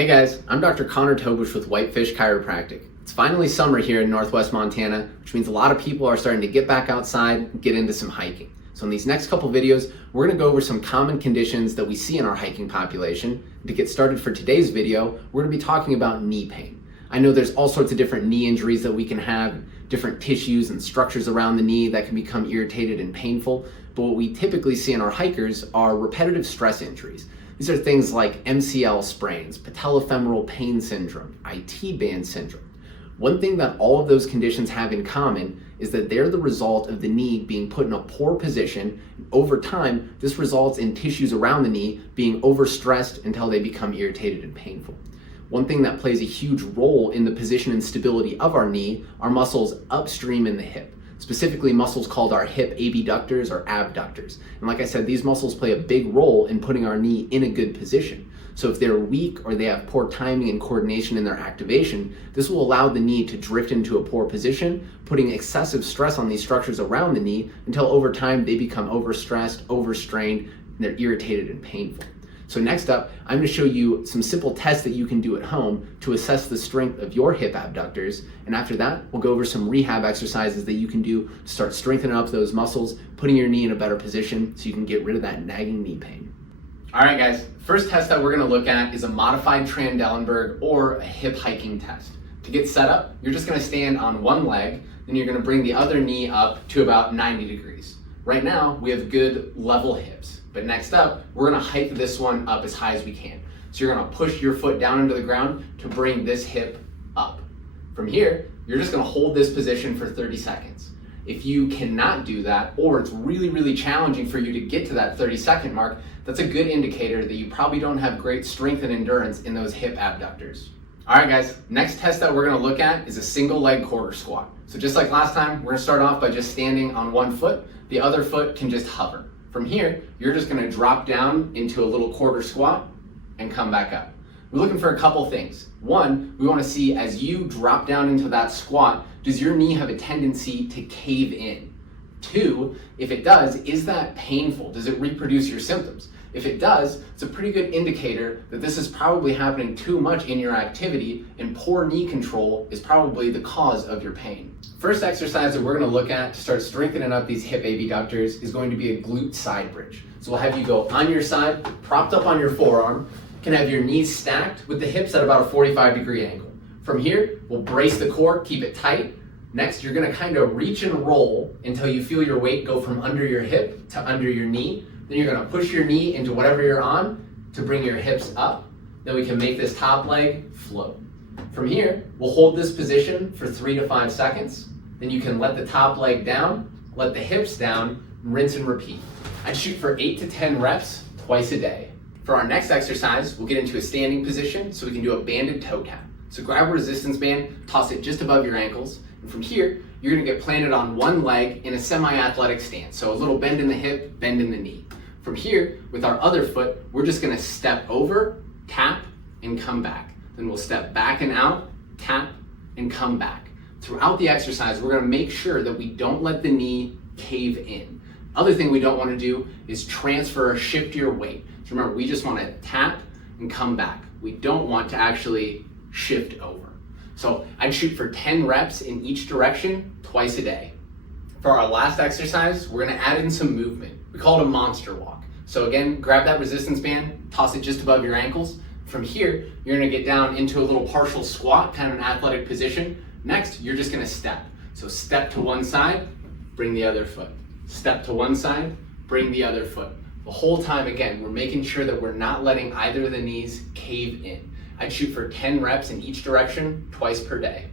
Hey guys, I'm Dr. Tobisch with Whitefish Chiropractic. It's finally summer here in Northwest Montana, which means a lot of people are starting to get back outside and get into some hiking. So in these next couple videos, we're going to go over some common conditions that we see in our hiking population. To get started for today's video, we're going to be talking about knee pain. I know there's all sorts of different knee injuries that we can have, different tissues and structures around the knee that can become irritated and painful, but what we typically see in our hikers are repetitive stress injuries. These are things like MCL sprains, patellofemoral pain syndrome, IT band syndrome. One thing that all of those conditions have in common is that they're the result of the knee being put in a poor position. Over time, this results in tissues around the knee being overstressed until they become irritated and painful. One thing that plays a huge role in the position and stability of our knee are muscles upstream in the hip. Specifically muscles called our hip abductors or abductors. And like I said, these muscles play a big role in putting our knee in a good position. So if they're weak or they have poor timing and coordination in their activation, this will allow the knee to drift into a poor position, putting excessive stress on these structures around the knee until over time they become overstressed, overstrained, and they're irritated and painful. So next up, I'm going to show you some simple tests that you can do at home to assess the strength of your hip abductors. And after that, we'll go over some rehab exercises that you can do to start strengthening up those muscles, putting your knee in a better position so you can get rid of that nagging knee pain. All right, guys, first test that we're going to look at is a modified Trendelenburg or a hip hiking test. To get set up, you're just going to stand on one leg, then you're going to bring the other knee up to about 90 degrees. Right now, we have good level hips. But next up, we're gonna hike this one up as high as we can. So you're gonna push your foot down into the ground to bring this hip up. From here, you're just gonna hold this position for 30 seconds. If you cannot do that, or it's really challenging for you to get to that 30-second mark, that's a good indicator that you probably don't have great strength and endurance in those hip abductors. All right, guys, next test that we're gonna look at is a single leg quarter squat. So just like last time, we're gonna start off by just standing on one foot. The other foot can just hover. From here, you're just gonna drop down into a little quarter squat and come back up. We're looking for a couple things. One, we wanna see as you drop down into that squat, does your knee have a tendency to cave in? Two, if it does, is that painful? Does it reproduce your symptoms? If it does, it's a pretty good indicator that this is probably happening too much in your activity, and poor knee control is probably the cause of your pain. First exercise that we're going to look at to start strengthening up these hip abductors is going to be a glute side bridge. So we'll have you go on your side, propped up on your forearm. You can have your knees stacked with the hips at about a 45-degree angle. From here, we'll brace the core, keep it tight. Next, you're going to kind of reach and roll until you feel your weight go from under your hip to under your knee. Then you're going to push your knee into whatever you're on to bring your hips up. Then we can make this top leg float. From here, we'll hold this position for 3 to 5 seconds. Then you can let the top leg down, let the hips down, rinse and repeat. I'd shoot for 8 to 10 reps twice a day. For our next exercise, we'll get into a standing position so we can do a banded toe tap. So grab a resistance band, toss it just above your ankles, and from here, you're gonna get planted on one leg in a semi-athletic stance. So a little bend in the hip, bend in the knee. From here, with our other foot, we're just gonna step over, tap, and come back. Then we'll step back and out, tap, and come back. Throughout the exercise, we're gonna make sure that we don't let the knee cave in. Other thing we don't wanna do is transfer or shift your weight. So remember, we just wanna tap and come back. We don't want to actually shift over. So I'd shoot for 10 reps in each direction twice a day. For our last exercise, we're gonna add in some movement. We call it a monster walk. So again, grab that resistance band, toss it just above your ankles. From here, you're gonna get down into a little partial squat, kind of an athletic position. Next, you're just gonna step. So step to one side, bring the other foot. Step to one side, bring the other foot. The whole time, again, we're making sure that we're not letting either of the knees cave in. I'd shoot for 10 reps in each direction twice per day.